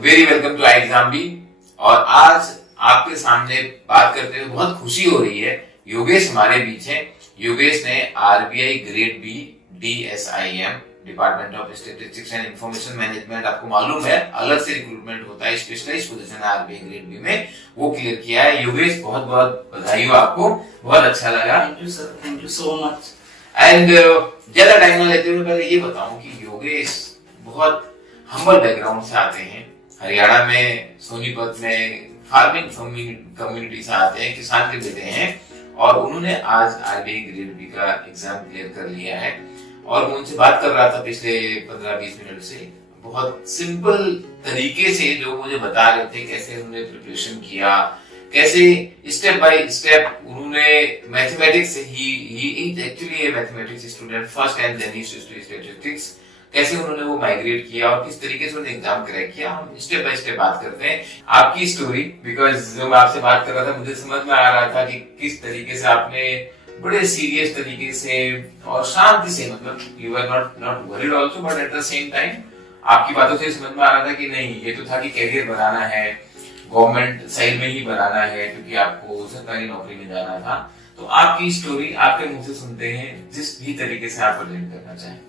Very welcome to I exam B. और आज आपके सामने बात करते हुए बहुत खुशी हो रही है। योगेश हमारे बीच हैं। योगेश ने RBI grade B DSIM department of statistics and information management, आपको मालूम है अलग से रिक्रूटमेंट होता है, स्पेशलाइज्ड पोजीशन है आरबीआई ग्रेड बी में, वो क्लियर किया है। योगेश बहुत बहुत बधाई हो आपको, बहुत अच्छा लगा। Thank you sir, thank you so much. And ज्यादा टाइम न लेते हुए पहले ये बताऊं कि योगेश बहुत हम्बल बैकग्राउंड से आते हैं। हरियाणा में सोनीपत में फार्मिंग कम्युनिटी से आते हैं, किसान के बेटे हैं, और उन्होंने आज आरबीआई ग्रेड बी का एग्जाम क्लियर कर लिया है। और मैं उनसे बात कर रहा था पिछले 15-20 मिनट से, बहुत सिंपल तरीके से जो मुझे बता रहे थे कैसे उन्होंने प्रिपरेशन किया, कैसे स्टेप बाय स्टेप उन्होंने मैथमेटिक्स से ही actually a mathematics student first and then ही स्टडी स्टैटिस्टिक्स, कैसे उन्होंने वो माइग्रेट किया और किस तरीके से उन्होंने एग्जाम क्रैक किया। हम स्टेप बाय स्टेप बात करते हैं आपकी स्टोरी, बिकॉज जो मैं आपसे बात कर रहा था मुझे समझ में आ रहा था कि किस तरीके से आपने बड़े सीरियस तरीके से और शांति से, मतलब you are not worried also, but at the same time आपकी बातों से समझ में आ रहा था कि नहीं, ये तो था कि कैरियर बनाना है, गवर्नमेंट साइड में ही बनाना है, क्योंकि आपको सरकारी नौकरी में जाना था। तो आपकी स्टोरी आपके मुंह से सुनते हैं, जिस भी तरीके से आप प्रेजेंट करना चाहें।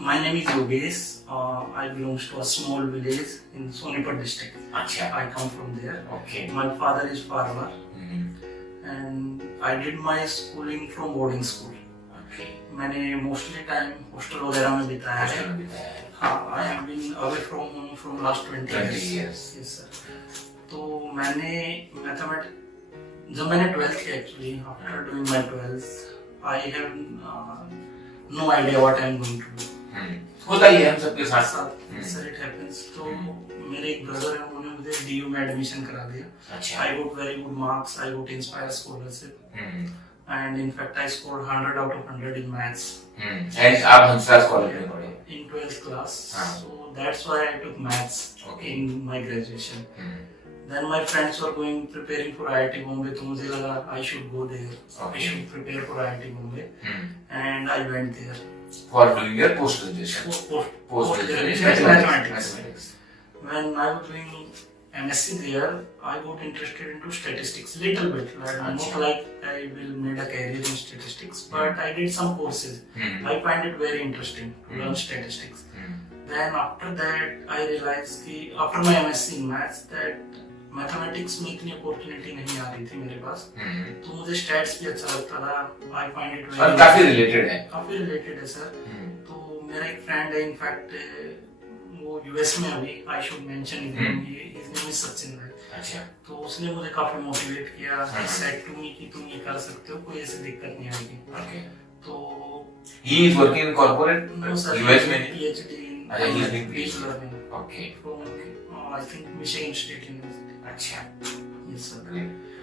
My name is Yogesh. I belong to a small village in Sonipat district. अच्छा. I come from there. Okay. My father is farmer, and I did my schooling from boarding school. Okay. मैंने mostly time hostel वगैरह में बिताया है। हाँ, I have been away from home from last 20 years. Yes sir. तो मैंने mathematics जब मैंने 12th किया, actually after doing my 12th, I have no idea what I am going to do. होता ही है हम सबके साथ। Sir, it happens. तो मेरे एक ब्रदर है, उन्होंने मुझे DU में एडमिशन करा दिया। अच्छा। I got very good marks. I got Inspire scholarship. And in fact, I scored 100 out of 100 in maths. And आप हंसराज कॉलेज में पढ़े? In 12th class. So that's why I took maths in my graduation. Then my friends were preparing for IIT Bombay, तो मुझे लगा I should go there. I should prepare for IIT Bombay. And I went there. For doing your post graduation. Post graduation mathematics. When I was doing MSc there, I got interested into statistics little bit. Not like I will made a career in statistics, but I did some courses. I find it very interesting to learn statistics. Then after that, I realized कि after my MSc in maths that mathematics में इतनी opportunity नहीं आ रही थी मेरे पास, तो मुझे stats भी अच्छा लगता था। आई फाइंड इट वेरी काफी रिलेटेड है सर। तो मेरा एक फ्रेंड है, इनफैक्ट वो यूएस में अभी, I should mention his name is Sachin. अच्छा। तो उसने मुझे काफी मोटिवेट किया, ही सेड टू मी कि तुम ये कर सकते हो, कोई ऐसी दिक्कत नहीं आएगी। ओके। तो he is working in corporate US में, PhD in speech learning. Okay. From I think Michigan State University. अच्छा। Yes sir.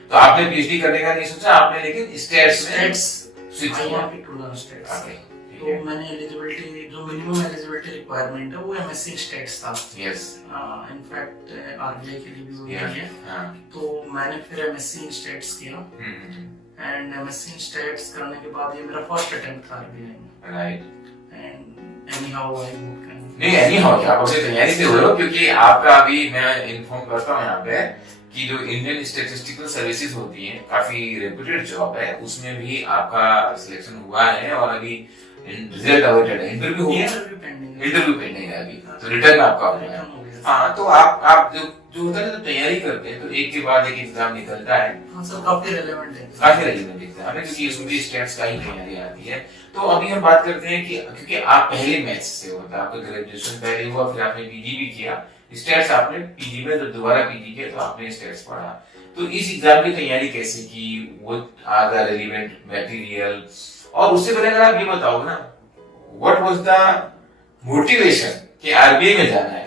तो आपने PhD करने का नहीं सोचा आपने, लेकिन stats I wanted to learn stats. Okay. तो मैंने एलिजिबिलिटी, जो मिनिमम एलिजिबिलिटी रिक्वायरमेंट है वो MSc स्टैट्स था। Yes. इनफैक्ट RBI के लिए भी वो है। तो मैंने फिर MSc स्टैट्स किया। एंड MSc स्टैट्स करने के बाद ये मेरा फर्स्ट अटेम्प्ट था RBI में। Right. And anyhow I moved. नहीं एनीहाउ क्या आप उसे तैयारी से हो रहे हो, क्योंकि आपका अभी मैं इन्फॉर्म करता हूँ यहाँ पे कि जो इंडियन स्टैटिस्टिकल सर्विसेज होती हैं, काफी रेप्यूटेड जॉब है, उसमें भी आपका सिलेक्शन हुआ है और अभी रिजल्ट अवेटेड है। इंटरव्यू हो गया? इंटरव्यू पेंडिंग है अभी, तो रिटर्न आपका हो गया। हाँ, तो आप जो होता है, तैयारी करते हैं तो एक के बाद एक एग्जाम निकलता है। काफी रेलेवेंट है दिखता है क्योंकि इसमें भी स्टैट्स का ही तैयारी आती है। तो अभी हम बात करते हैं कि क्योंकि आप पहले मैथ्स से हो, तो आपका ग्रेजुएशन पहले हुआ, फिर आपने पीजी भी किया, स्टैट्स आपने पीजी में जब दोबारा पीजी किया तो आपने स्टैट्स पढ़ा। तो इस एग्जाम की तैयारी कैसे की, what are the relevant material, और उससे पहले अगर आप ये बताओ ना, व्हाट वाज द मोटिवेशन कि आरबीआई में जाना है,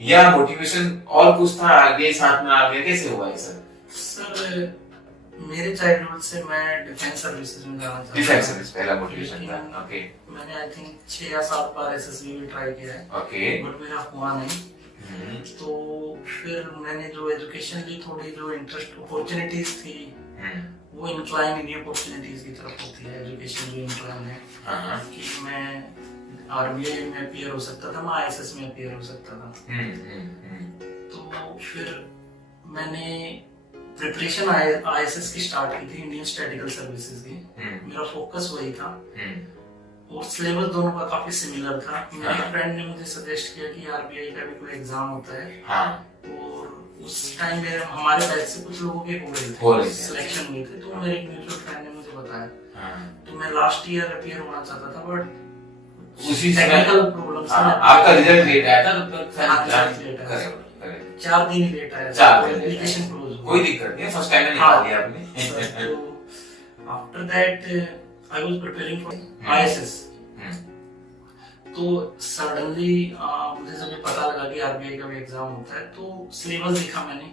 या मोटिवेशन और कुछ था, आरबीआई साथ में आ गया, कैसे हुआ ये सर? सर मेरे चाइल्डहुड से मैं डिफेंस सर्विसेज में जाना चाहता था। डिफेंस सर्विस पहला मोटिवेशन था। ओके। मैंने आई थिंक 6 या 7 बार एसएसबी भी ट्राई किया है। ओके। बट मेरा हुआ नहीं। तो फिर मैंने जो एजुकेशन ली, थोड़ी जो इंटरेस्ट अपॉर्चुनिटीज थी वो इंक्लाइन इन्हीं अपॉर्चुनिटीज की तरफ होती है। एजुकेशन जो इंक्लाइन है कि मैं आरबीआई में अपीयर हो सकता था, मैं आईएसएस में अपीयर हो सकता था। तो फिर मैंने प्रिपरेशन आईएसएस की स्टार्ट की थी, इंडियन स्टैटिकल सर्विसेज की। मेरा फोकस वही था और सिलेबस दोनों का काफी सिमिलर था। मेरे फ्रेंड ने मुझे सजेस्ट किया कि आरबीआई का भी कोई एग्जाम होता है और उस टाइम में हमारे बैच से कुछ लोगों के हो रहे थे, सिलेक्शन हुए थे। तो मेरे एक म्यूचुअल फ्रेंड ने मुझे बताया, तो मैं लास्ट ईयर अपीयर होना चाहता था, बट उसी टेक्निकल प्रॉब्लम से आपका रिजल्ट लेट आया था, तब तक 4 दिन ही लेट आया, 4 दिन एप्लीकेशन क्लोज, कोई दिक्कत नहीं, फर्स्ट टाइम में निकाल दिया आपने। तो after that I was preparing for ISS. तो सडनली मुझे जब पता लगा कि आरबीआई का भी एग्जाम होता है, तो सिलेबस देखा मैंने।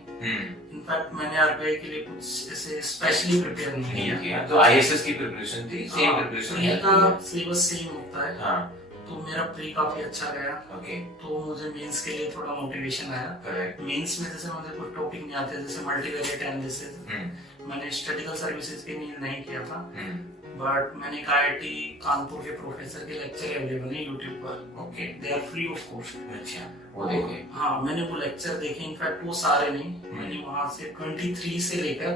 इनफैक्ट मैंने आरबीआई के लिए कुछ ऐसे स्पेशली प्रिपेयर नहीं किया। तो आईएसएस की प्रिपरेशन थी, सेम प्रिपरेशन है, का सिलेबस सेम होता है। हाँ। तो मेरा प्री काफी अच्छा गया। ओके। तो मुझे मेंस के लिए थोड़ा मोटिवेशन आया। करेक्ट। मेंस में जैसे मुझे कुछ टॉपिक नहीं आते, जैसे मल्टीवेरिएट एनालिसिस, मैंने स्टैटिकल सर्विसेज के लिए नहीं किया था, बट मैंने एक आईआईटी कानपुर के प्रोफेसर के लेक्चर अवेलेबल है यूट्यूब पर। Okay. They are free of cost. अच्छा, वो देखे। हाँ, मैंने वो लेक्चर देखे। इनफैक्ट वो सारे नहीं, मैंने वहां से 23 से लेकर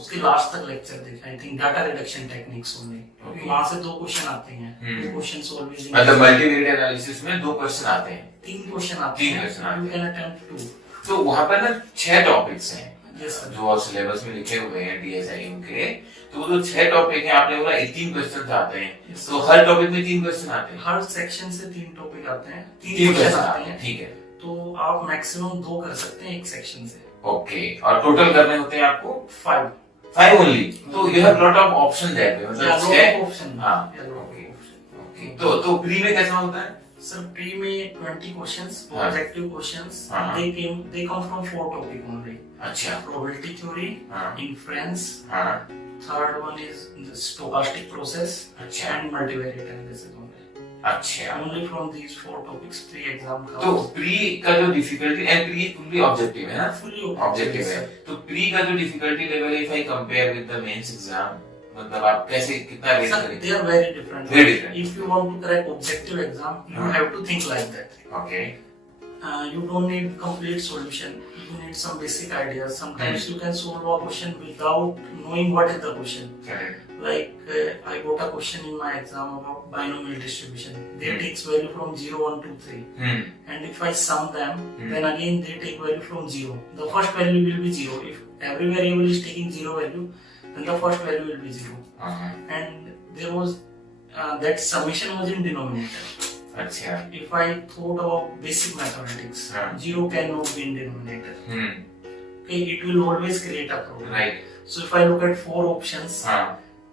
उसके लास्ट तक लेक्चर देखा। I think data reduction techniques होंगे, क्योंकि वहां से 2 क्वेश्चन आते हैं। 2 क्वेश्चन ऑलवेज, मतलब मल्टीवेरिएट एनालिसिस में 2 क्वेश्चन आते हैं, 3 क्वेश्चन आते हैं, यू कैन अटेम्प्ट 2। तो वहां पर ना 6 टॉपिक्स हैं जो सिलेबस में लिखे हुए हैं डीएसआईएम के। तो वो जो 6 टॉपिक हैं, आपने बोला 18 क्वेश्चन आते हैं, तो हर टॉपिक में 3 क्वेश्चन आते हैं, हर सेक्शन से 3 टॉपिक आते हैं, 3 क्वेश्चन आते हैं। ठीक है, तो आप मैक्सिमम 2 कर सकते हैं एक सेक्शन से। ओके। और टोटल करने होते हैं आपको 5 ओनली। तो you have lot of option there पे, मतलब 6 ऑप्शन। हां, ओके। तो प्री में कैसा होता है सर? प्री में 20 questions, objective questions, they come from 4 topic only। अच्छा। probability theory, inference, third one is the stochastic process, अच्छा, and multivariate analysis only। अच्छा, only from these 4 topics pre exam का। तो प्री का जो difficulty, and pre fully objective है ना? Fully objective है। तो प्री का जो डिफिकल्टी लेवल है, if I compare with the mains exam, मतलब आप कैसे कितना रेट करेंगे? They are very different। Very different। If you want to crack objective exam, you have to think like that। Okay। You don't need complete solution, you need some basic ideas। Sometimes you can solve a question without knowing what is the question। Correct। Like I got a question in my exam about binomial distribution। They takes value from 0, 1, 2, 3, and if I sum them, then again they take value from 0। The first value will be 0। If every variable is taking 0 value, then the first value will be 0। And there was that summation was in denominator। अच्छा। If I thought about basic mathematics, 0 cannot be in denominator। Okay, it will always create a problem। Right। So if I look at 4 options,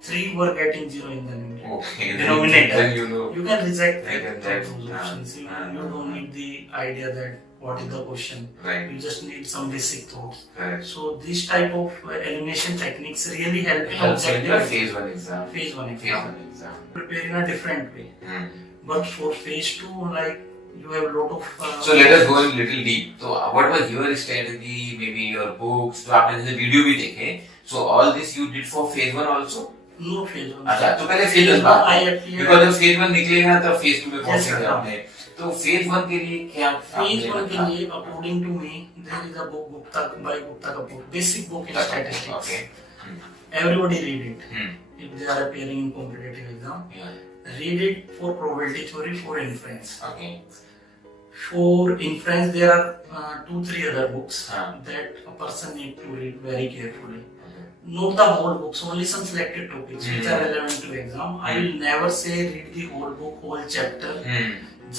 3 were getting 0 in the okay, denominator। then you know you can reject those options। You don't need the idea that what is the question। Right। You just need some basic thoughts। Right। So these type of elimination techniques really help in objective phase 1 exam। Phase 1 exam prepare in a different way। But for phase 2, like you have a lot of so let us go a little deep। So what was your strategy, maybe your books, तो आपने जैसे video भी देखे, so all this you did for phase 1 also? No, phase 1। अच्छा, तो पहले phase 1 बात है, because जब phase 1 निकलेगा तब phase 2 में पहुंचेंगे आपने। तो phase 1 के लिए क्या? phase 1 के लिए according to me there is a book by Gupta Kapoor, basic book in statistics। Okay। Everybody read it if they are appearing in competitive exam। Read it for probability theory, for inference। Okay। For inference there are 2-3 other books that a person need to read very carefully। Not the whole books, only some selected topics which are relevant to exam। I will never say read the whole book, whole chapter।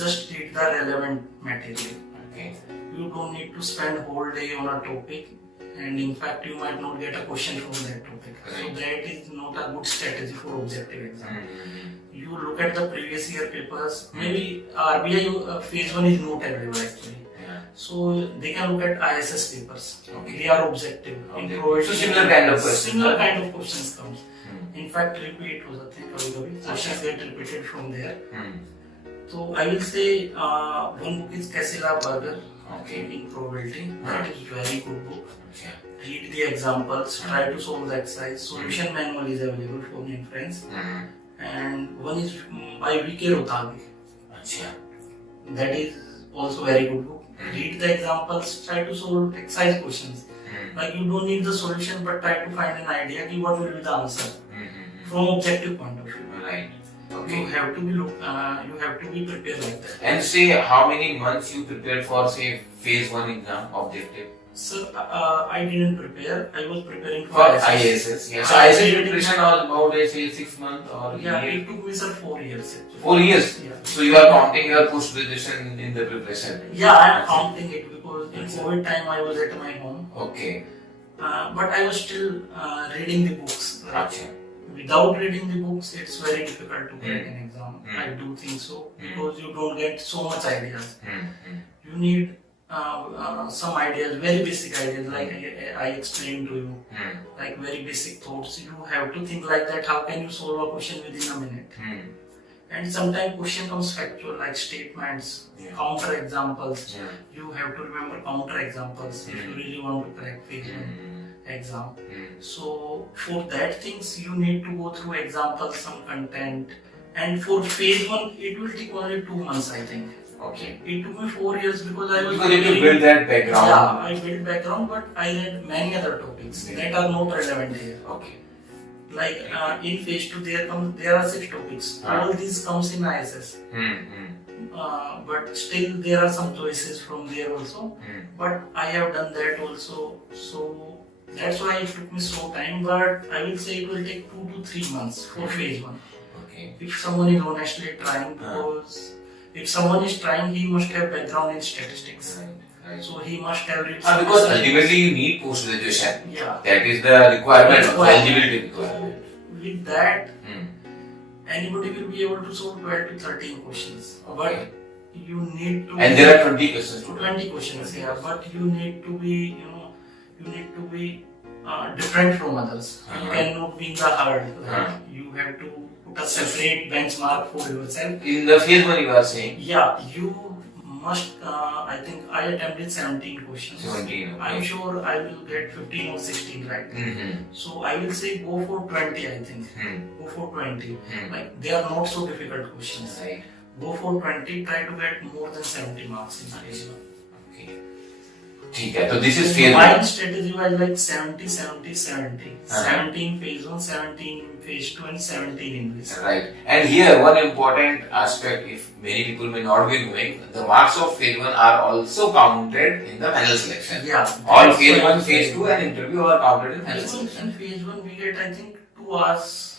Just read the relevant material। Okay। You don't need to spend whole day on a topic, and in fact you might not get a question from that topic। So that is not a good strategy for objective exam। You look at the previous year papers, maybe RBI phase 1 is not available actually। So they can look at ISS papers। They are objective। So similar kind of questions comes। In fact repeat हो जाते हैं कभी-कभी, questions get repeated from there। So I will say one book is Kessela Berger in probability। That is very good book। Read the examples, try to solve the exercise। Solution manual is available for inference। And one is by VK Rohtage। अच्छा. That is also very good book. Read the examples, try to solve exercise questions. Like you don't need the solution, but try to find an idea कि what will be the answer from objective point of view. Right. You Okay. have to be prepared like that. And say how many months you prepared for say phase 1 exam objective? So I didn't prepare. I was preparing For for ISS. Yeah. So ISS preparation was about say 6 months or Yeah, year. it took me 4 years. Actually. 4 years. Yeah. So you are counting your post graduation in the preparation. Yeah, I am counting it because in COVID time I was at my home. Okay. But I was still reading the books. Acha. Without reading the books, it's very difficult to get an exam. I do think so because you don't get so much ideas. You need some ideas, very basic ideas, like I explained to you, like very basic thoughts. You have to think like that. How can you solve a question within a minute? And sometimes question comes factual, like statements, counter examples. You have to remember counter examples if you really want to crack phase 1 exam. So for that things you need to go through examples, some content, and for phase 1 it will take only 2 months, I think. Okay. It took me 4 years because I was Because you have to build that background. Yeah, I built background, but I read many other topics that are not relevant here. Okay. Like in phase 2 there are 6 topics. All these comes in ISS. But still there are some choices from there also. But I have done that also. So that's why it took me so time. But I will say it will take 2 to 3 months for phase 1. Okay. If someone is honestly trying, because if someone is trying, he must have background in statistics. Right. So he must have read. Because ultimately you need post graduation. Yeah. That is the requirement, eligibility requirement. With that, anybody will be able to solve 12 to 13 questions. Okay. But you need to. And there are 20 questions. 20 questions, yeah. But you need to be, different from others. You cannot be in the herd. You have to put a separate benchmark for yourself. In the phase 1 you are saying? Yeah, you must. I think I attempted 17 questions. 17. Okay. I'm sure I will get 15 or 16 right. So I will say go for 20. I think go for 20. Like they are not so difficult questions. Right. Go for 20. Try to get more than 70 marks in phase 1. Okay. ठीक है, तो this is phase 1. My strategy was like 70, 70, 70. 17 phase 1, 17 phase 2, and 17 English. Right. And here one important aspect, if many people may not be knowing, the marks of phase 1 are also counted in the final selection. Yeah. All phase 1, phase 2 and interview are counted in final selection. In phase 1 we get I think 2 hours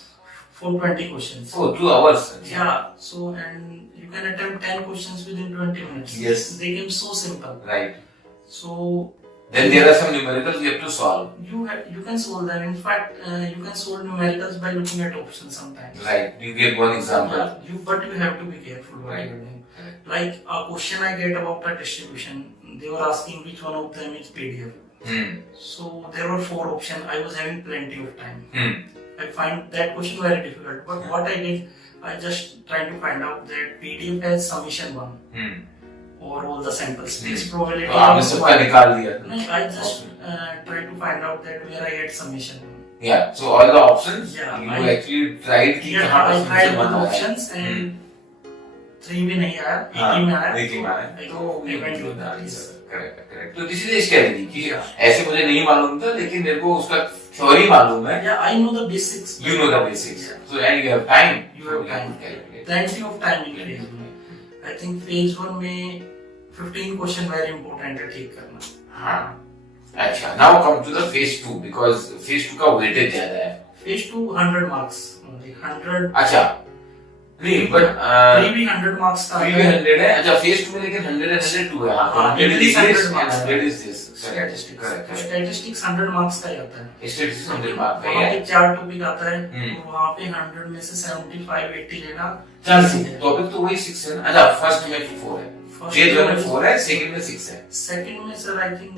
for 20 questions. Oh, 2 hours. Yeah. So and you can attempt 10 questions within 20 minutes. Yes. They came so simple. Right. So then there are some numericals you have to solve. You can solve them. In fact, you can solve numericals by looking at options sometimes. Right. You give one example. Yeah, but you have to be careful what you are doing. Like a question I get about a distribution, they were asking which one of them is PDF. So there were 4 options. I was having plenty of time. I find that question very difficult. But what I did, I just tried to find out that PDF has summation 1. Or all the samples. This probability. आपने सबका निकाल दिया. No, I just tried to find out that where I had summation. Yeah. So all the options. Yeah, you actually tried कि Yeah, कहाँ I पर tried summation both बना है. options and 3 भी नहीं आया, 18 में आया. 18 में आया. तो I went with that. Correct. तो this is a strategy कि ऐसे मुझे नहीं मालूम था, लेकिन मेरे को उसका theory मालूम है. Yeah, I know the basics. You know the basics. So and you have time. You have time. Plenty of time in phase 1. I think phase 1 में 15 question very important है ठीक करना. हाँ. अच्छा. Now come to the phase 2 because phase 2 का weightage ज़्यादा है. Phase 2 100 marks only 100. अच्छा. नहीं but भी 100 marks का. 100 है. अच्छा phase 2 में लेकिन 100 and 102 है. हाँ. 100 is this and 100 is this. Statistics. Correct. Statistics 100 marks का ही आता है. Statistics 100 marks का वहाँ है. पे 4 टॉपिक आता है. तो वहाँ पे 100 में से 75, 80 लेना. टॉपिक तो वही 6 है ना. अच्छा फर्स्ट में 4 है. phase 1 में 4 है, second में 6 है. Second में sir I think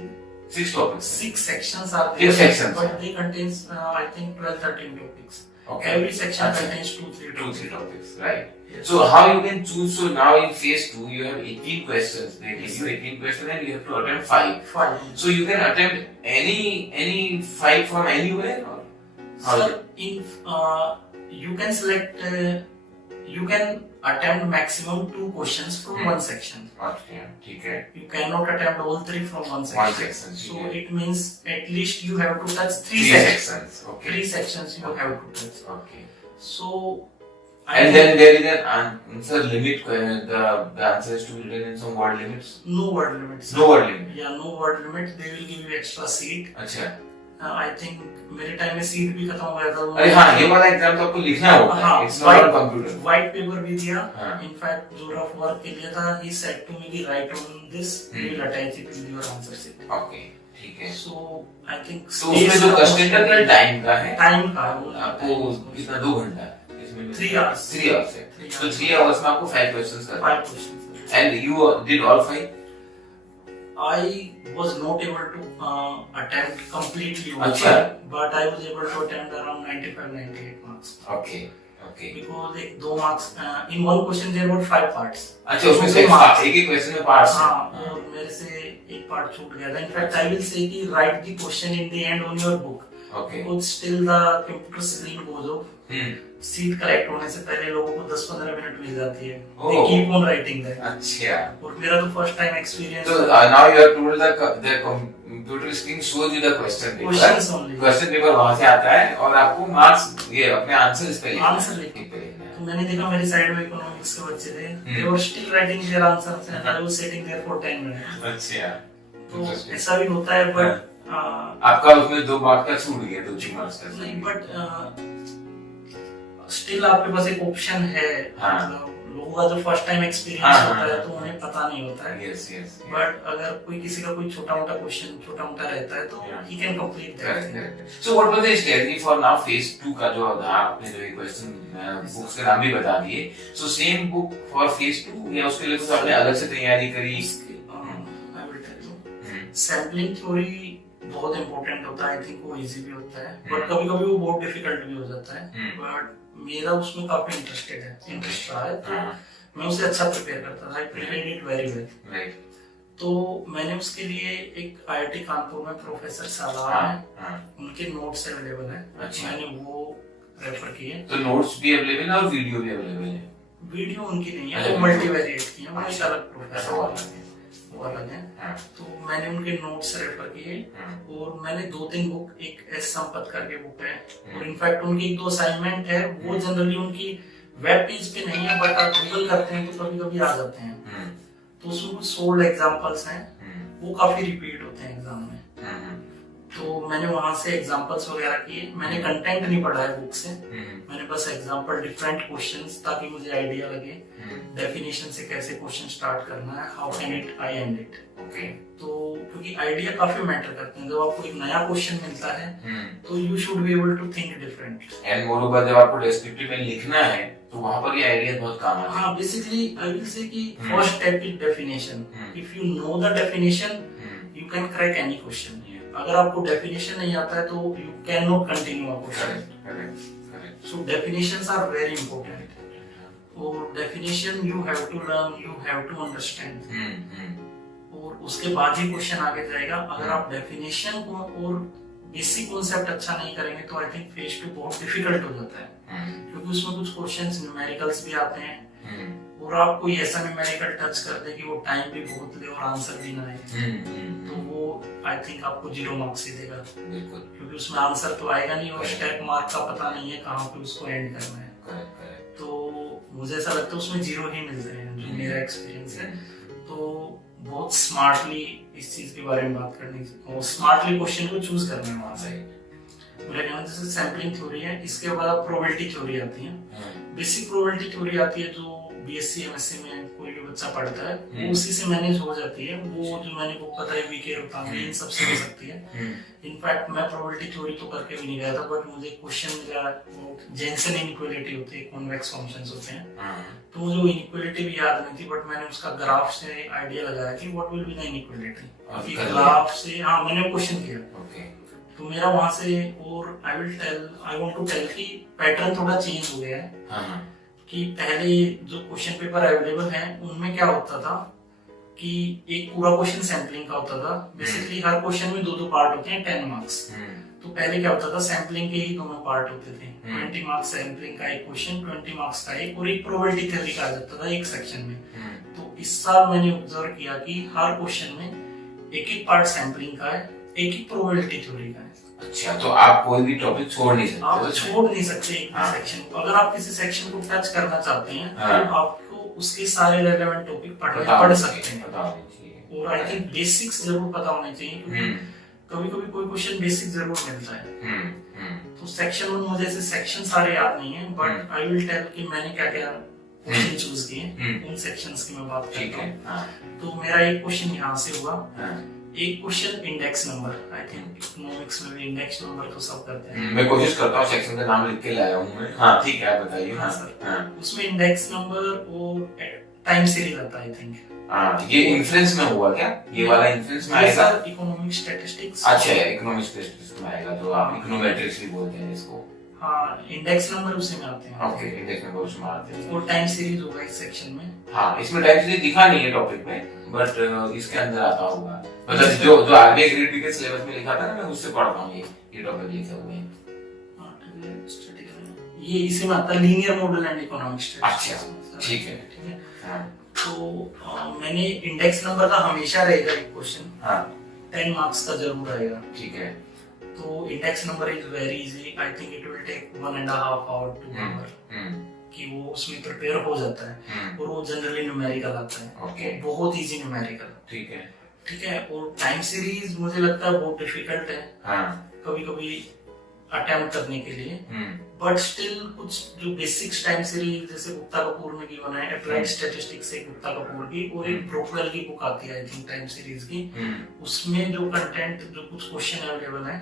6 topics. 6 sections are there. 6 sections. But they contains I think 12, 13 topics. Okay. Every section contains 2, 3 topics. Right. Yes. So how you can choose? So now in phase 2 you have 18 questions. They give you 18 questions and you have to attempt 5. 5. So you can attempt any 5 from anywhere or how? Sir, you can select you can attempt maximum 2 questions from one section. अच्छा, ठीक है. You cannot attempt all 3 from one section. One section, So ठीक है. it means at least you have to touch 3 Three sections. sections. Okay. 3 sections you have to touch. Okay. So And then there is an answer limit. The answer is to be written in some word limits. no word limits. No word limit. Yeah, no word limit. They will give you extra seat. अच्छा. I think मेरे time में seat भी खत्म हो गया था. अरे हाँ, ये वाला एग्जाम तो आपको लिखना होता है. हाँ, It's not on computer. White paper भी दिया. हाँ. इनफैक्ट जो रफ वर्क के लिए था, he said to me कि write on this, we will attach it with your answer sheet. Okay, ठीक है. So I think. तो उसमें जो क्वेश्चन का टाइम का है. टाइम का. आपको कितना 2 घंटा? इसमें 3 hours. 3 hours है. तो 3 hours में आपको 5 questions करने. 5 questions. And you did all 5? I was not able to attempt completely all अच्छा. 5, but I was able to attempt around 95-98 marks. Okay, okay. Because एक 2 marks in one question there were 5 parts. अच्छा, उसमें से एक question में parts हैं. हाँ, और मेरे से एक पार्ट छूट गया था. इनफैक्ट आई विल से कि right the question in the end on your book. Okay. Because still the computer screen goes off. Seat collect होने से पहले लोगों को 10-15 मिनट मिल जाती है. They keep on writing that. अच्छा. और मेरा तो first time experience. So now you have told the computer screen shows you the question paper. Questions only. Question paper वहाँ से आता है और आपको मार्क्स ये अपने आंसर्स पे लिखना है. आंसर लिखने पे. तो मैंने देखा मेरी साइड में इकोनॉमिक्स के बच्चे थे. They were still writing their answers and I was sitting there for 10 minutes. अच्छा. तो ऐसा भी होता है बट आपका उसमें 2 मार्क्स का छूट गया, 2 मार्क्स का. नहीं, बट स्टिल आपके पास एक ऑप्शन है. मतलब लोगों का जो फर्स्ट टाइम एक्सपीरियंस होता है तो उन्हें पता नहीं होता है. Yes yes. बट अगर कोई किसी का कोई छोटा मोटा क्वेश्चन छोटा मोटा रहता है तो he can complete that. So what was the strategy for now phase 2 का जो था, आपने जो क्वेश्चन बुक्स के नाम भी बता दिए. So same book for phase 2 या उसके लिए कुछ आपने अलग से तैयारी करी? I will tell you. Sampling theory बहुत इंपॉर्टेंट होता है. आई थिंक वो इजी भी होता है बट कभी कभी वो बहुत डिफिकल्ट भी हो जाता है. बट मेरा उसमें काफी इंटरेस्ट रहा है तो मैं उसे अच्छा प्रिपेयर करता था. आई प्रिपेयर्ड इट वेरी वेल. तो मैंने उसके लिए एक आईआईटी कानपुर में प्रोफेसर सालार हैं, उनके नोट्स अवेलेबल हैं. मैंने वो रेफर किए. तो नोट्स भी अवेलेबल है और वीडियो भी अवेलेबल है? वीडियो उनकी नहीं है, वो मल्टीवेरिएट की है. वो एक अलग प्रोफेसर वो अलग है. तो मैंने उनके नोट्स रेफर किए और मैंने 2-3 बुक, एक एस संपत करके बुक है और इनफैक्ट उनकी 1-2 असाइनमेंट है. वो जनरली उनकी वेब पेज पे नहीं है बट आप गूगल करते हैं तो कभी कभी आ जाते हैं. तो उसमें कुछ सोल्ड एग्जांपल्स हैं, वो काफी रिपीट होते हैं एग्जाम में. तो मैंने वहां से एग्जांपल्स वगैरह किए. मैंने कंटेंट नहीं पढ़ा है बुक से. मैंने बस एग्जांपल, डिफरेंट क्वेश्चंस, ताकि मुझे आइडिया लगे डेफिनेशन से कैसे क्वेश्चन स्टार्ट करना है, how can it I and it. Okay. तो क्योंकि आइडिया काफी मैटर करते हैं. जब आपको एक नया क्वेश्चन मिलता है तो you should be able to think different. And moreover जब आपको डिस्क्रिप्टिव में लिखना है तो वहां पर ये आइडियाज बहुत काम आते हैं. हाँ, बेसिकली आई विल से कि first step is definition. If you know the definition you can crack any question. अगर आपको डेफिनेशन नहीं आता है तो you can not continue a question. So definitions are very important. और definition you have to learn, you have to understand. और उसके बाद ही क्वेश्चन आगे जाएगा. अगर आप डेफिनेशन को और बेसिक कॉन्सेप्ट अच्छा नहीं करेंगे तो आई थिंक फेज 2 बहुत डिफिकल्ट हो जाता है. क्योंकि उसमें कुछ क्वेश्चंस न्यूमेरिकल्स भी आते हैं और आप कोई ऐसा न्यूमेरिकल टच कर दे कि वो टाइम भी बहुत ले और आंसर भी ना आए तो वो आई थिंक आपको 0 मार्क्स ही देगा. क्योंकि उसमें आंसर तो आएगा नहीं और स्टेप मार्क का पता नहीं है कहाँ पे उसको एंड करना है. तो मुझे ऐसा लगता है उसमें 0 ही मिल रहे हैं, जो मेरा एक्सपीरियंस है. तो बहुत स्मार्टली इस चीज के बारे में बात करनी चाहिए और स्मार्टली क्वेश्चन को चूज करना है वहां से. मेरा कहना जैसे सैम्पलिंग थ्योरी है, इसके बाद प्रोबेबिलिटी थ्योरी आती है. बेसिक प्रोबेबिलिटी थ्योरी आती है जो बीएससी एमएससी में कोई भी बच्चा पढ़ता है, वो उसी से मैनेज हो जाती है. वो जो मैंने बुक बताई वीके रोतांगी, इन सबसे हो सकती है. इनफैक्ट मैं प्रोबेबिलिटी थ्योरी तो करके भी नहीं गया था बट मुझे क्वेश्चन मिला. जेनसन इनइक्वालिटी होती है, कॉन्वेक्स फंक्शंस होते हैं. तो मुझे वो इनइक्वालिटी भी याद नहीं थी बट मैंने उसका ग्राफ से आइडिया लगाया कि what will be the inequality. Graph से हाँ मैंने क्वेश्चन किया. तो मेरा वहां से और आई वांट टू टेल कि पैटर्न थोड़ा चेंज हो गया है. कि पहले जो क्वेश्चन पेपर अवेलेबल हैं उनमें क्या होता था कि एक पूरा क्वेश्चन सैम्पलिंग का होता था. बेसिकली हर क्वेश्चन में 2-2 पार्ट होते हैं, 10 मार्क्स. तो पहले क्या होता था, सैम्पलिंग के ही दोनों पार्ट होते थे। 20 मार्क्स सैम्पलिंग का एक क्वेश्चन, 20 मार्क्स का एक, और एक प्रोबेबिलिटी थ्योरी का आ जाता था एक सेक्शन में। तो इस साल मैंने ऑब्जर्व किया कि हर क्वेश्चन में एक एक पार्ट सैम्पलिंग का है, एक एक प्रोबेबिलिटी थ्योरी का है। अच्छा, तो आप कोई भी टॉपिक छोड़ नहीं सकते? आप छोड़ नहीं सकते एक भी सेक्शन को। अगर आप किसी सेक्शन को टच करना चाहते हैं तो आपको उसके सारे रेलेवेंट टॉपिक पढ़ सकते हैं। और आई थिंक बेसिक्स जरूर पता होने चाहिए, क्योंकि कभी कभी कोई क्वेश्चन बेसिक जरूर मिलता है। तो सेक्शन वन, मुझे ऐसे सेक्शन सारे याद नहीं है, बट आई विल टेल कि मैंने क्या क्या क्वेश्चन चूज किए, उन सेक्शंस की मैं बात करता हूँ। तो मेरा एक क्वेश्चन यहाँ से हुआ, एक question index number. I think economics में भी इंडेक्स नंबर तो सब करते हैं। मैं कोशिश करता हूँ सेक्शन का नाम लिख के लाया हूँ मैं। हाँ ठीक है, आप बताइए। हाँ सर, उसमें इंडेक्स नंबर और टाइम सीरीज आता है आई थिंक। ये इन्फ्लुएंस में हुआ क्या? ये वाला इन्फ्लुएंस में आएगा? Economic statistics. अच्छा, इकोनॉमिक स्टैटिस्टिक्स में आएगा, जो आप इकोनोमेट्रिक्स भी बोलते हैं इसको। हाँ, इंडेक्स नंबर उसी में आते हैं। ओके, इंडेक्स नंबर उसमें आते हैं। और टाइम सीरीज होगा इस सेक्शन में। हाँ, इसमें टाइम सीरीज दिखा नहीं है टॉपिक में, बट इसके अंदर आता होगा। मतलब जो आरबीआई ग्रेड बी के सिलेबस में लिखा था ना, मैं उससे पढ़ता हूँ ये टॉपिक लिखे हुए हैं। ये इसी में आता है, linear model and economic statistics. अच्छा, ठीक है। तो मैंने इंडेक्स नंबर का हमेशा रहेगा एक क्वेश्चन, 10 मार्क्स का जरूर आएगा। ठीक है। तो index number is very easy, I think it will take 1.5 hour 2 hour कि वो उसमें प्रिपेयर हो जाता है। और वो जनरली न्यूमेरिकल आता है, बहुत इजी न्यूमेरिकल। ठीक है। और टाइम सीरीज मुझे लगता है बहुत डिफिकल्ट है कभी कभी अटेम्प्ट करने के लिए, बट स्टिल कुछ जो बेसिक्स टाइम सीरीज, जैसे गुप्ता कपूर में गिवन है अप्लाइड स्टैटिस्टिक्स से गुप्ता कपूर की, और एक ब्रोकवेल की बुक आती है आई थिंक टाइम सीरीज की, उसमें जो कंटेंट, जो कुछ क्वेश्चन अवेलेबल है,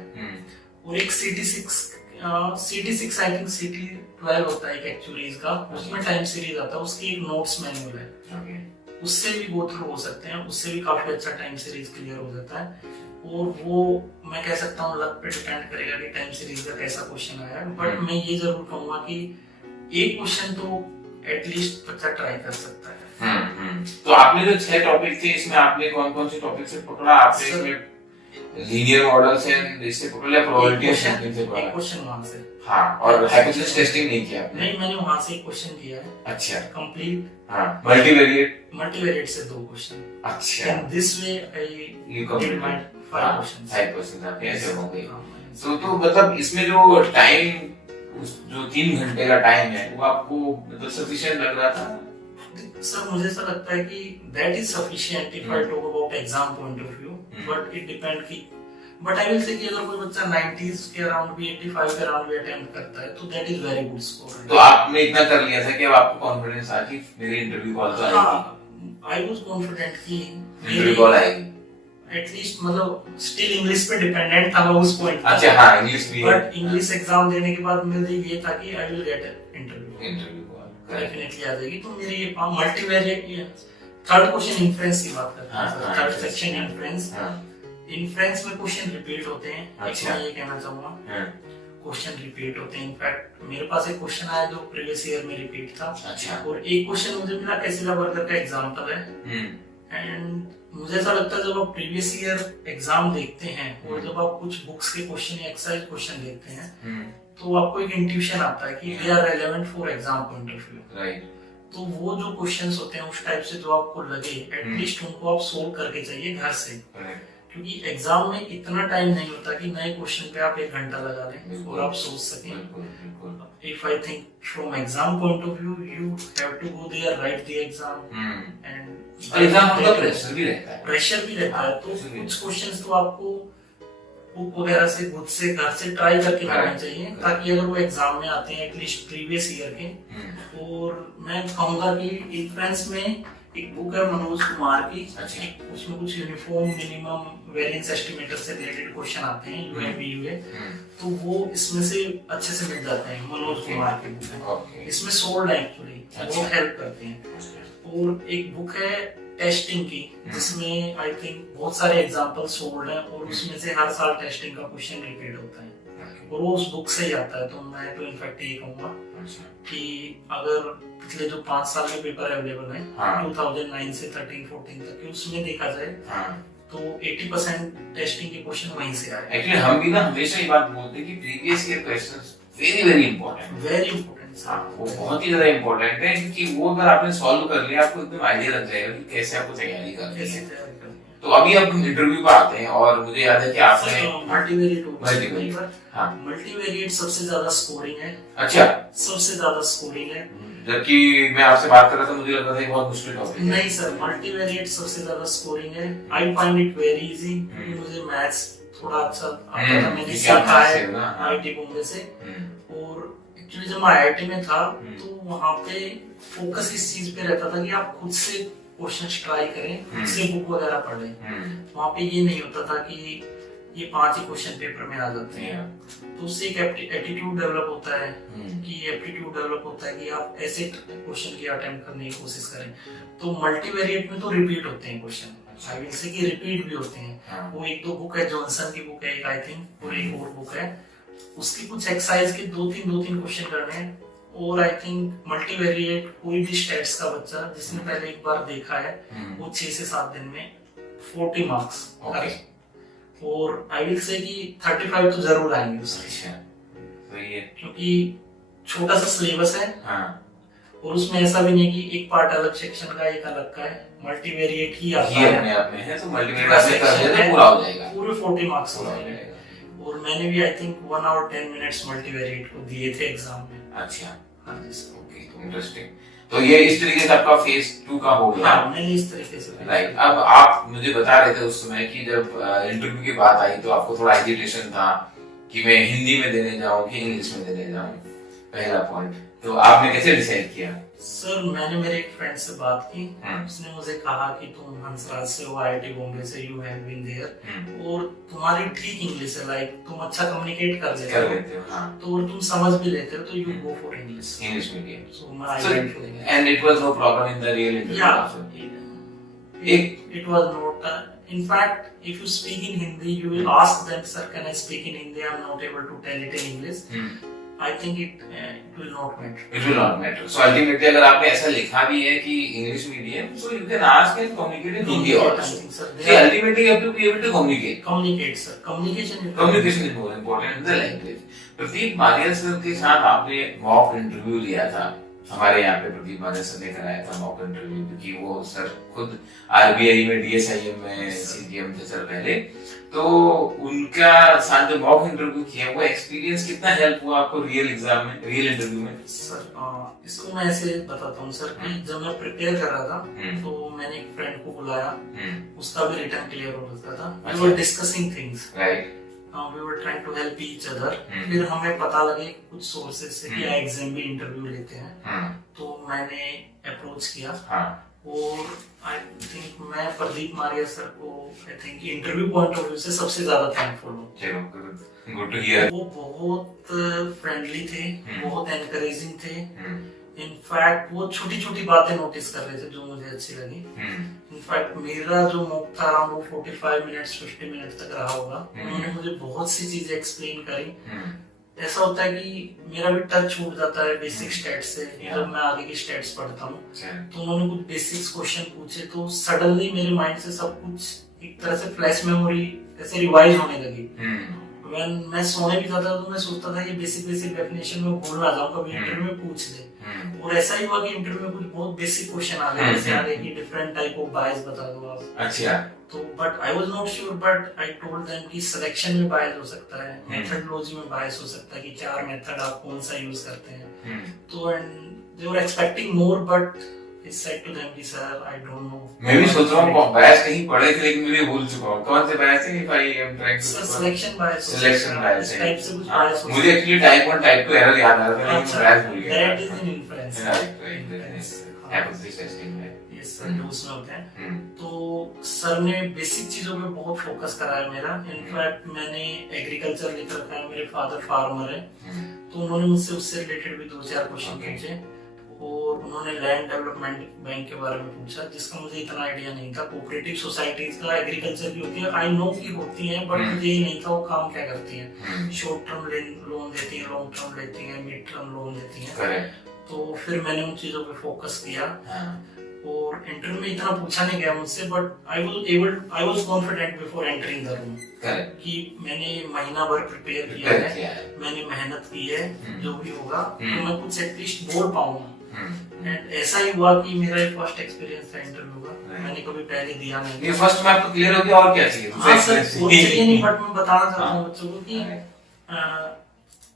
और एक CT6 आई थिंक CT12 होता है एक एक्चुअलीज का, उसमें टाइम सीरीज आता है, उसकी एक नोट्स मैनुअल है, उससे भी गो थ्रू हो सकते हैं, उससे भी काफी अच्छा टाइम सीरीज क्लियर हो जाता है। और वो मैं कह सकता हूँ लक पे डिपेंड करेगा कि टाइम सीरीज का कैसा क्वेश्चन आया, बट मैं ये जरूर कहूंगा कि एक क्वेश्चन तो एटलीस्ट बच्चा ट्राई कर सकता है। तो आपने जो 6 टॉपिक थे, इसमें आपने कौन कौन से टॉपिक से पकड़ा? आपने इसमें लीनियर मॉडल से इससे पकड़ा, प्रोबेबिलिटी से पकड़ा? एक क्वेश्चन वहां से। हाँ, और हाइपोथेसिस टेस्टिंग नहीं किया आपने? नहीं, मैंने वहां से एक क्वेश्चन किया है। अच्छा, कंप्लीट। हाँ, मल्टीवेरिएट से 2 क्वेश्चन। अच्छा, in this way I did my 5 questions आपके ऐसे हो गए। तो मतलब इसमें जो टाइम, जो 3 घंटे का टाइम है, वो आपको मतलब सफिशिएंट लग रहा था? सर, मुझे ऐसा लगता है कि that is sufficient if I talk about exam point of view, but it depend की, बट आई विल से कि अगर कोई बच्चा 90s के अराउंड भी, 85 के अराउंड भी अटेम्प्ट करता है, तो that is very good score. तो आपने इतना कर लिया था कि अब आपको कॉन्फिडेंस आ कि मेरी इंटरव्यू कॉल तो आएगी? आई वाज कॉन्फिडेंट कि इंटरव्यू कॉल आएगी एटलीस्ट, मतलब स्टिल इंग्लिश पे डिपेंडेंट था मैं उस पॉइंट। अच्छा, हाँ, इंग्लिश भी, बट इंग्लिश एग्जाम देने के बाद मुझे ये था कि I will get interview definitely आ जाएगी। तो मेरी ये मल्टीवेरिएट, थर्ड क्वेश्चन इन्फ्रेंस की बात करते हैं, थर्ड सेक्शन इन्फ्रेंस। इन्फ्रेंस में क्वेश्चन रिपीट होते हैं। अच्छा, मैं ये कहना चाहूंगा क्वेश्चन रिपीट होते हैं। इनफैक्ट मेरे पास एक क्वेश्चन आया जो प्रीवियस ईयर में रिपीट था। अच्छा, और एक क्वेश्चन मुझे मिला कैसिला वर्गर का एग्जांपल है, एंड मुझे ऐसा लगता है जब आप प्रीवियस ईयर एग्जाम देखते हैं और जब आप कुछ बुक्स के क्वेश्चन या एक्सरसाइज क्वेश्चन देखते हैं, तो आपको एक इंट्यूशन आता है कि they are relevant for exam point of view. Right. तो वो जो क्वेश्चंस होते हैं उस टाइप से जो आपको लगे, एटलीस्ट उनको आप सोल्व करके चाहिए घर से, क्योंकि एग्जाम में इतना टाइम नहीं होता कि नए क्वेश्चन पे आप 1 घंटा लगा लें और आप सोच सकें। If I think from exam point of view, you have to go there, right the exam, and exam का प्रेशर भी रहता है। तो कुछ क्वेश्चंस तो आपको बुक वगैरह से खुद से घर से ट्राई करके करना चाहिए, ताकि अगर वो एग्जाम में आते हैं एटलीस्ट प्रीवियस ईयर के। और मैं कहूंगा कि इन्फ्रेंस में एक बुक है मनोज कुमार की, उसमें कुछ यूनिफॉर्म मिनिमम वेरिएंस एस्टिमेटर से रिलेटेड क्वेश्चन आते हैं, यूएमबीयूए, तो वो इसमें से अच्छे से मिल जाते हैं। मनोज कुमार की बुक है, इसमें सोल्ड है एक्चुअली, वो हेल्प करते हैं। और एक बुक है टेस्टिंग की, जिसमें आई थिंक बहुत सारे एग्जांपल सोल्ड हैं, और उसमें से हर साल टेस्टिंग का क्वेश्चन रिपीट होता है, और वो उस बुक से ही आता है। तो मैं तो इनफैक्ट ये कहूंगा कि अगर पिछले जो 5 साल के पेपर अवेलेबल हैं, 2009 से 13-14 तक के, उसमें देखा जाए तो 80% टेस्टिंग के क्वेश्चन वहीं से आए। एक्चुअली हम भी ना हमेशा ये बात बोलते हैं कि previous year questions very very important, very important. हाँ वो बहुत ही ज्यादा इंपॉर्टेंट है, क्योंकि वो अगर आपने सॉल्व कर लिया आपको एकदम आइडिया लग जाएगा कि कैसे आपको तैयारी करनी है। तो अभी अब हम इंटरव्यू पे आते हैं, और मुझे याद है कि आपने मल्टीवेरिएट सबसे ज्यादा स्कोरिंग है। अच्छा, सबसे ज्यादा स्कोरिंग है, जबकि मैं आपसे बात कर रहा था मुझे लग रहा था ये बहुत मुश्किल टॉपिक है। नहीं सर, मल्टीवेरिएट सबसे ज्यादा स्कोरिंग है। I find it very easy, मुझे मैथ्स थोड़ा अच्छा आता था, मैंने सीखा है आईआईटी बॉम्बे से। और एक्चुअली जब मैं आईआईटी में था तो वहाँ पे फोकस इस चीज पे रहता था कि आप खुद से क्वेश्चंस ट्राई करें, खुद से बुक वगैरह पढ़ें। वहाँ पे ये नहीं होता था कि ये 5 ही क्वेश्चन पेपर में आ जाते हैं। तो उससे एक एटीट्यूड डेवलप होता है कि एप्टीट्यूड डेवलप होता है कि आप ऐसे क्वेश्चन की अटेम्प्ट करने की कोशिश करें। तो मल्टीवेरिएट में तो रिपीट होते हैं क्वेश्चन, आई विल से कि रिपीट भी होते हैं। वो 1-2 बुक है, जॉनसन की बुक है एक आई थिंक, और एक और बुक है, उसकी कुछ एक्सरसाइज के 2-3 क्वेश्चन करने हैं। और आई थिंक मल्टीवेरिएट कोई भी स्टेट्स का बच्चा जिसने पहले एक बार देखा है वो 6 से 7 दिन में 40 मार्क्स। और आई विल से कि 35 तो जरूर आएंगे उसके, क्योंकि छोटा सा सिलेबस है। और उसमें ऐसा भी नहीं कि एक पार्ट अलग सेक्शन का एक अलग का है, मल्टीवेरिएट ही आता है अपने आप में है, तो मल्टीवेरिएट आपने कर दिया तो पूरा हो जाएगा, पूरे 40 मार्क्स हो जाएंगे। और मैंने भी I think 1 hour 10 minutes multivariate को दिए थे एग्जाम में। अच्छा, हाँ जी सर। ओके, तो इंटरेस्टिंग। तो ये इस तरीके से आपका फेज 2 का हो गया। हाँ, मैंने इस तरीके से। राइट, अब आप मुझे बता रहे थे उस समय कि जब इंटरव्यू की बात आई तो आपको थोड़ा हेजिटेशन था कि मैं हिंदी में देने जाऊं कि इंग्लिश में देने जाऊं, पहला पॉइंट। तो आपने कैसे डिसाइड किया? सर मैंने मेरे एक फ्रेंड से बात की, उसने मुझे कहा कि तुम हंसराज से हो, आईआईटी बॉम्बे से, यू हैव बीन देयर, और तुम्हारी ठीक इंग्लिश है, लाइक तुम अच्छा कम्युनिकेट कर लेते हो, तो और तुम समझ भी लेते हो, तो you go for English medium. So I went for English and it was no problem in the real interview. It was not. In fact, if you speak in Hindi, you will ask them, "Sir, can I speak in Hindi? I'm not able to tell it in English." I think it will not matter. It will not matter. So ultimately, अगर आपने ऐसा लिखा भी है कि English medium, so you can ask and communicate in Hindi also. See, ultimately you have to be able to communicate. Communicate, sir. Communication is more important than the language. Pradeep Maria sir के साथ आपने mock interview लिया था, हमारे यहाँ पे Pradeep Maria sir ने कराया था मॉक इंटरव्यू, क्योंकि वो सर खुद आरबीआई में डीएसआईएम में सीजीएम थे सर पहले। तो उनका साथ जो मॉक इंटरव्यू किया वो एक्सपीरियंस कितना हेल्प हुआ आपको रियल एग्जाम में, रियल इंटरव्यू में? सर इसको मैं ऐसे बताता हूँ सर कि जब मैं प्रिपेयर कर रहा था तो मैंने एक फ्रेंड को बुलाया, उसका भी रिटर्न क्लियर हो रहा था। We were discussing things, right, we were trying to help each other. फिर हमें पता लगे कुछ सोर्सेज से कि एग्जाम भी इंटरव्यू लेते हैं, तो मैंने अप्रोच किया। और आई थिंक मैं प्रदीप मारिया सर को I think interview point of view से सबसे ज्यादा थैंकफुल हूँ। Good to hear. वो बहुत फ्रेंडली थे, बहुत एनकरेजिंग थे। इनफैक्ट वो छोटी छोटी बातें नोटिस कर रहे थे जो मुझे अच्छी लगी। इनफैक्ट मेरा जो मॉक था अराउंड 45 मिनट्स 50 मिनट तक रहा होगा। उन्होंने मुझे बहुत सी चीजें एक्सप्लेन करी। ऐसा होता है कि मेरा भी टच छूट जाता है बेसिक स्टैट्स से, जब मैं आगे की स्टैट्स पढ़ता हूँ। तो उन्होंने कुछ बेसिक्स क्वेश्चन पूछे तो सडनली मेरे माइंड से सब कुछ एक तरह से फ्लैश मेमोरी ऐसे रिवाइज होने लगी। व्हेन मैं सोने भी जाता था तो मैं सोचता था ये बेसिक डेफिनेशन में भूल ना जाऊं, कभी इंटरव्यू में पूछ ले। और ऐसा ही हुआ कि इंटरव्यू में कुछ बहुत बेसिक क्वेश्चन आ गए, जैसे आ गए कि डिफरेंट टाइप ऑफ बायस बता दो आप। अच्छा। तो but I was not sure, but I told them कि सिलेक्शन में बायस हो सकता है, मेथडोलॉजी में बायस हो सकता है कि 4 मेथड आप कौन सा यूज करते हैं। तो and they were expecting more, but I said to them कि सर I don't know। मैं भी सोच रहा हूँ बायस कहीं पढ़े थे लेकिन मैं भूल चुका हूँ कौन से बायस है। If I am trying to sir selection bias type से कुछ बायस हो। मुझे एक्चुअली टाइप 1 टाइप 2 एरर याद आ रहा था लेकिन बायस भूल गया। That is an inference। happens this testing में। Yes सर, उसमें होते हैं। तो सर ने बेसिक चीजों पे बहुत फोकस कराया मेरा। इनफैक्ट मैंने एग्रीकल्चर लेकर रखा है, मेरे फादर फार्मर है, तो उन्होंने मुझसे उससे रिलेटेड भी 2-4 क्वेश्चन पूछे। और उन्होंने लैंड डेवलपमेंट बैंक के बारे में पूछा, जिसका मुझे इतना आइडिया नहीं था। कोऑपरेटिव सोसाइटीज का एग्रीकल्चर की होती है, आई नो की होती है, बट मुझे ये नहीं था वो काम क्या करती हैं। शॉर्ट टर्म लोन देती हैं, लॉन्ग टर्म लेती हैं, मिड टर्म लोन देती हैं। तो फिर मैंने उन चीजों पे फोकस किया। और इंटरव्यू में इतना पूछा नहीं गया मुझसे, but I was confident before entering the room कि मैंने महीना भर प्रिपेयर किया है, मैंने मेहनत की है, जो भी होगा तो मैं कुछ एटलीस्ट बोल पाऊंगा। एंड ऐसा ही हुआ कि मेरा एक फर्स्ट एक्सपीरियंस था इंटरव्यू का, मैंने कभी पहले दिया नहीं। ये फर्स्ट में आपको क्लियर हो गया, और क्या चाहिए? हाँ सर, वो चाहिए नहीं, बट मैं बताना चाहता हूँ बच्चों को कि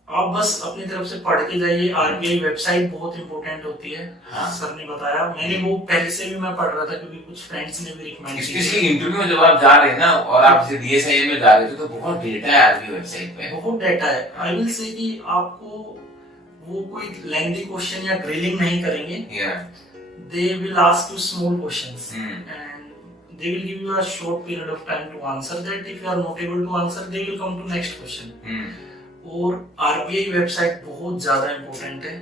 आप बस अपनी तरफ से पढ़ के जाइए। आरबीआई वेबसाइट बहुत इंपॉर्टेंट होती है। हाँ। सर ने बताया, मैंने वो पहले से भी मैं पढ़ रहा था क्योंकि कुछ फ्रेंड्स ने भी रिकमेंड किया। स्पेशली इंटरव्यू में जब आप जा रहे हैं ना, और आप जैसे डीएसआई में जा रहे थे, तो बहुत डेटा है आरबीआई वेबसाइट पे, बहुत डेटा है। आई विल से कि आपको वो कोई लेंथी क्वेश्चन या ड्रिलिंग नहीं करेंगे। They will ask you small questions and they will give you a short period of time to answer that. If you are not able to answer, they will come to next question. और RBI website बहुत ज्यादा important है।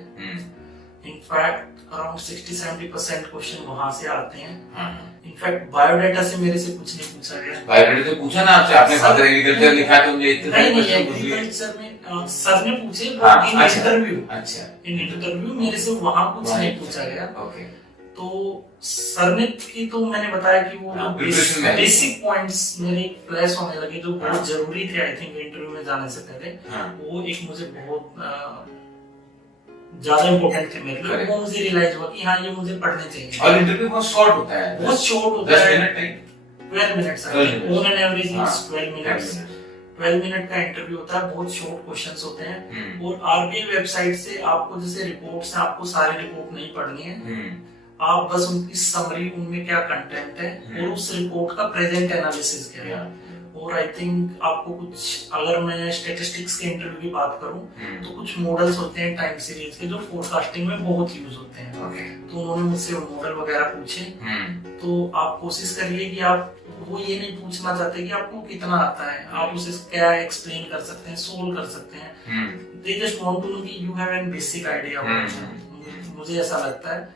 In fact around 60-70% question वहां से आते हैं। In fact biodata से मेरे से कुछ नहीं पूछा गया। बायोडाटा से पूछा ना आपसे, आपने फादर एग्रीकल्चर लिखा तो मुझे इतना नहीं एग्रीकल्चर में सर ने पूछे इंटरव्यू। अच्छा, इन इंटरव्यू मेरे से वहां कुछ नहीं पूछा गया। ओके, तो सर ने की तो मैंने बताया कि वो बेसिक पॉइंट्स मेरे फ्लैश होने लगे जो बहुत जरूरी थे आई थिंक इंटरव्यू में जाने से पहले। वो एक मुझे बहुत ज्यादा इम्पोर्टेंट थे मेरे लिए। वो मुझे रियलाइज हुआ कि हाँ ये मुझे पढ़ने चाहिए। और इंटरव्यू बहुत शॉर्ट होता है, बहुत शॉर्ट होता है, 12 minutes on an average 12 minutes. 12 minute का इंटरव्यू होता है, बहुत शॉर्ट क्वेश्चंस होते हैं। और आरबीआई वेबसाइट से आपको जैसे रिपोर्ट्स हैं, आपको सारी रिपोर्ट नहीं पढ़नी है, आप बस उनकी समरी, उनमें क्या कंटेंट है और उस रिपोर्ट का प्रेजेंट एनालिसिस क्या है। और आई थिंक आपको कुछ, अगर मैं स्टैटिस्टिक्स के इंटरव्यू की बात करूं तो कुछ मॉडल्स होते हैं टाइम सीरीज के जो फोरकास्टिंग में बहुत यूज होते हैं। तो उन्होंने मुझसे मॉडल वगैरह पूछे। तो आप कोशिश करिए कि आप, वो ये नहीं पूछना चाहते कि आपको कितना आता है, आप उसे क्या एक्सप्लेन कर सकते हैं, सोल्व कर सकते हैं। They just want to know कि you have an basic idea. मुझे ऐसा लगता है।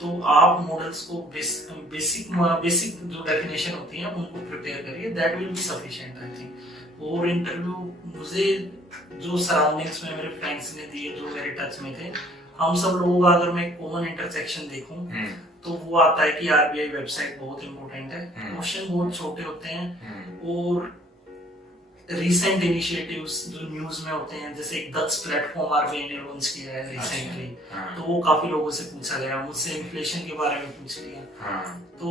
तो आप मॉडल्स को बेसिक जो डेफिनेशन होती है उनको प्रिपेयर करिए, that will be sufficient I think. और इंटरव्यू मुझे जो सराउंडिंग्स में मेरे फ्रेंड्स ने दिए, जो मेरे टच में थे, हम सब लोगों का अगर मैं कॉमन इंटरसेक्शन देखूं तो वो आता है कि आरबीआई वेबसाइट बहुत इंपॉर्टेंट है। क्वेश्चन बहुत छोटे होते हैं और रिसेंट इनिशिएटिव्स जो न्यूज में होते हैं, जैसे एक दक्ष प्लेटफॉर्म आरबीआई ने लॉन्च किया है रिसेंटली, तो वो काफी लोगों से पूछा गया, मुझसे इन्फ्लेशन के बारे में पूछ लिया। तो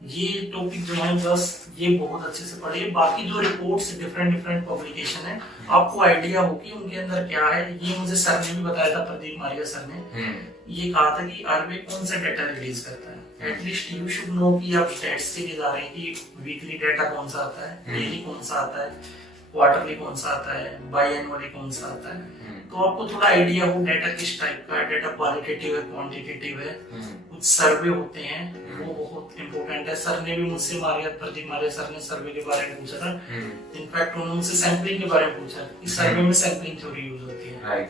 ये टॉपिक जो है बस ये बहुत अच्छे से पढ़िए। बाकी जो रिपोर्ट्स डिफरेंट पब्लिकेशन है, आपको आइडिया हो कि उनके अंदर क्या है। ये मुझे सर ने भी बताया था, प्रदीप मारिया सर ने ये कहा था कि आरबीआई कौन सा डेटा रिलीज करता है। एटलीस्ट यू शुड नो कि आप स्टैट्स के लिए जा रहे हैं कि वीकली डेटा कौन सा आता है, डेली कौन सा आता है, क्वार्टरली कौन सा आता है, बाई एनुअली कौन सा आता है। तो आपको थोड़ा आइडिया हो डेटा किस टाइप का है, डेटा क्वालिटेटिव है, क्वांटिटेटिव है। कुछ सर्वे होते हैं, वो बहुत इंपॉर्टेंट है। सर ने भी मुझसे प्रदीप मारिया सर ने सर्वे के बारे में पूछा था। इनफैक्ट उन्होंने मुझसे सैंपलिंग के बारे में पूछा कि सर्वे में सैंपलिंग थ्योरी यूज होती है।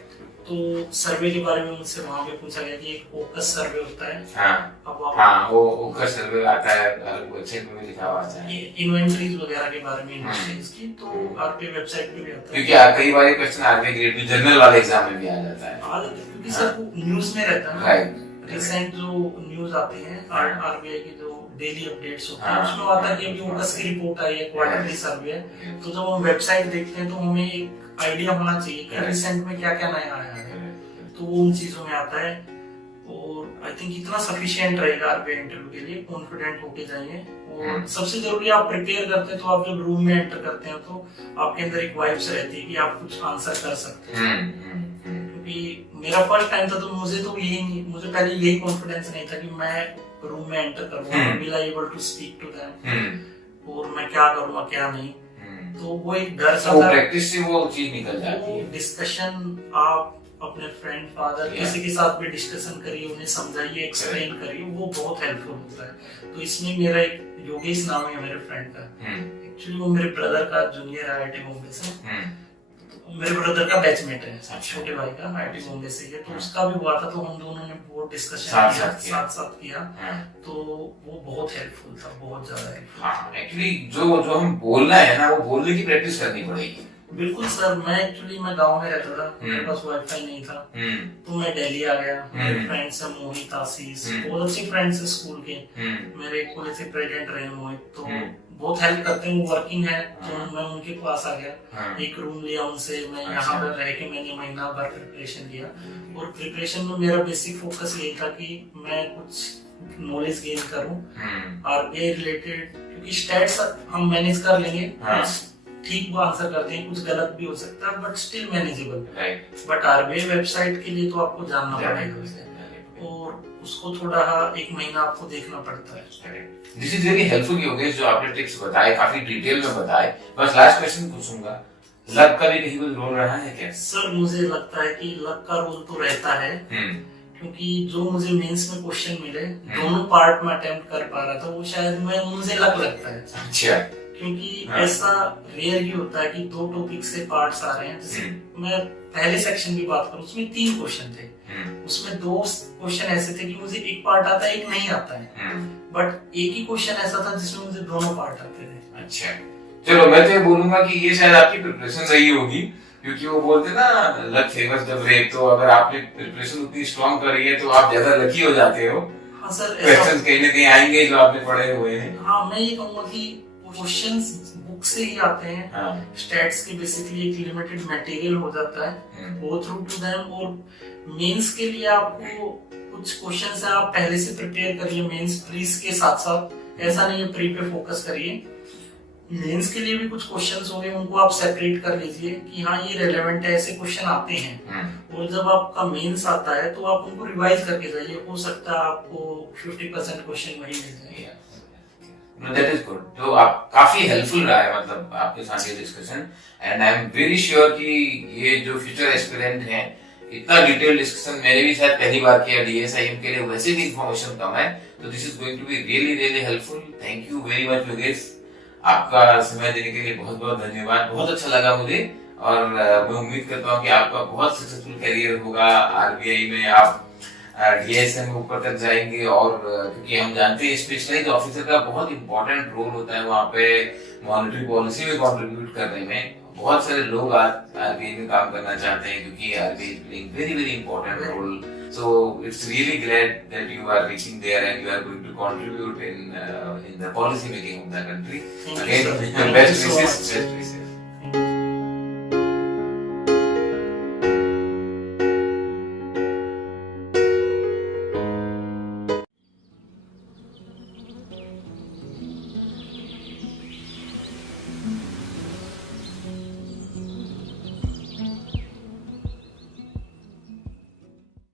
तो सर्वे के बारे में मुझसे वहां पे पूछा गया कि एक ओकस सर्वे होता है। वो ओकस सर्वे आता है, वेबसाइट में लिखा हुआ है, इन्वेंटरीज वगैरह के बारे में इंडस्ट्रीज की। तो आरबीआई वेबसाइट पे भी आता है, क्योंकि कई बार ये question RBI grade two journal वाले एग्जाम में भी आ जाता है, क्योंकि सर न्यूज में रहता है। रिसेंट जो न्यूज आती है आरबीआई की, जो डेली अपडेट्स होते हैं, उसमें आता है कि अभी ओकस की रिपोर्ट आई है, क्वार्टरली सर्वे है। तो जब हम वेबसाइट देखते हैं तो हमें एक आइडिया होना चाहिए कि रिसेंट में क्या क्या नया आया है। तो वो उन चीजों में आता है। और आई थिंक इतना सफिशिएंट रहेगा आरबीआई इंटरव्यू के लिए। कॉन्फिडेंट होके जाइए। और सबसे जरूरी, आप प्रिपेयर करते हैं तो आप जब रूम में एंटर करते हैं तो आपके अंदर एक वाइब्स रहती है कि आप कुछ आंसर कर सकते हैं। क्योंकि मेरा फर्स्ट टाइम था तो मुझे पहले यही कॉन्फिडेंस नहीं था कि मैं रूम में एंटर करूंगा, will I able to speak to them, और मैं क्या करूंगा क्या नहीं। तो वो एक डर सा था। प्रैक्टिस से वो चीज निकल जाती है। डिस्कशन आप अपने फ्रेंड, फादर, किसी के साथ भी डिस्कशन करिए, उन्हें समझाइए, एक्सप्लेन करिए, वो बहुत हेल्पफुल होता है। तो इसमें मेरा एक योगेश नाम है मेरे फ्रेंड का, एक्चुअली वो मेरे ब्रदर का जूनियर आईआईटी बॉम्बे से, मेरे ब्रदर का बैचमेट है, छोटे भाई का, आईआईटी बॉम्बे से है। तो उसका भी हुआ था, तो हम दोनों ने बहुत डिस्कशन साथ किया। तो वो बहुत हेल्पफुल था, बहुत ज्यादा हेल्पफुल। एक्चुअली जो हम बोलना है ना, वो बोलने की प्रैक्टिस करनी पड़ेगी। बिल्कुल सर, मैं गांव में रहता था, मेरे पास वाईफाई नहीं था, तो मैं दिल्ली आ गया। मेरे फ्रेंड्स हैं मोहित, आशीष, बहुत अच्छे फ्रेंड्स हैं स्कूल के। मेरे कॉलेज से प्रेजेंट रहे मोहित, तो बहुत हेल्प करते हैं, वो वर्किंग है, तो मैं उनके पास आ गया, एक रूम लिया उनसे, मैं यहाँ पर रह के मैंने महीना भर प्रिपरेशन किया। और प्रिपरेशन में मेरा बेसिक फोकस यही था कि मैं कुछ नॉलेज गेन करूं आरबीआई रिलेटेड, क्योंकि स्टैट्स हम मैनेज कर लेंगे, ठीक वो आंसर करते हैं, कुछ गलत भी हो सकता है but still manageable. But RBI website के लिए तो आपको जानना पड़ेगा उसे, और उसको थोड़ा एक महीना आपको देखना पड़ता है। This is very helpful Yogesh, जो आपने ट्रिक्स बताए काफी डिटेल में बताए। बस लास्ट क्वेश्चन पूछूंगा, लक का भी कहीं कोई रोल रहा है क्या? सर मुझे लगता है कि लक का रोल तो रहता है, क्योंकि जो मुझे मेंस में क्वेश्चन मिले दोनों पार्ट में अटेम्प्ट कर पा रहा था, वो शायद मुझे लक लगता है। अच्छा, क्योंकि ऐसा रेयर ही होता है कि 2 टॉपिक से पार्ट्स आ रहे हैं। जैसे मैं पहले सेक्शन की बात करूं, उसमें 3 क्वेश्चन थे, उसमें 2 क्वेश्चन ऐसे थे कि मुझे एक पार्ट आता है, एक नहीं आता है, बट एक ही क्वेश्चन ऐसा था जिसमें मुझे दोनों पार्ट आते थे। अच्छा, चलो मैं तो ये बोलूंगा कि ये शायद आपकी प्रिपरेशन रही होगी, क्योंकि वो बोलते ना लक फेवर्स द ब्रेव, तो अगर आपने प्रिपरेशन उतनी स्ट्रांग करी है तो आप ज्यादा लकी हो जाते हो। हाँ सर, क्वेश्चंस कहीं ना कहीं आएंगे जो आपने पढ़े हुए हैं। हाँ, मैं ये कहूंगा कि क्वेश्चंस बुक से ही आते हैं, स्टैट्स के बेसिकली एक लिमिटेड मटेरियल हो जाता है, गो थ्रू टू देम। और मेंस के लिए आपको कुछ क्वेश्चंस है, आप पहले से प्रिपेयर करिए मेंस प्रीस के साथ साथ, ऐसा नहीं है प्री पे फोकस करिए। मेंस के लिए भी कुछ क्वेश्चंस होंगे, उनको आप सेपरेट कर लीजिए कि हाँ ये रेलेवेंट है, ऐसे क्वेश्चन आते हैं। और जब आपका मेंस आता है तो आप उनको रिवाइज करके जाइए, हो सकता है आपको 50% क्वेश्चन वही मिल जाए। That is good. तो आप काफी हेल्पफुल रहा है, मतलब आपके साथ ये discussion, and I am very sure कि ये जो फ्यूचर एस्पिरेंट हैं, इतना डिटेल डिस्कशन मैंने भी शायद पहली बार किया डीएसआईएम के लिए, वैसे भी इंफॉर्मेशन कम है, तो this is going to be really really helpful. Thank you very much Yogesh, आपका समय देने के लिए बहुत बहुत धन्यवाद, बहुत अच्छा लगा मुझे, और मैं उम्मीद करता हूँ कि आपका बहुत सक्सेसफुल करियर होगा आरबीआई में, आप डीएसएम में ऊपर तक जाएंगे। और क्योंकि हम जानते हैं स्पेशलाइज्ड ऑफिसर का बहुत इंपॉर्टेंट रोल होता है वहाँ पे मॉनेटरी पॉलिसी में कंट्रीब्यूट करने में। बहुत सारे लोग आज आरबीआई में काम करना चाहते हैं, क्योंकि RBI is playing very very important role. So it's really glad that you are reaching there and you are going to contribute in the policy making of the country. Again best wishes.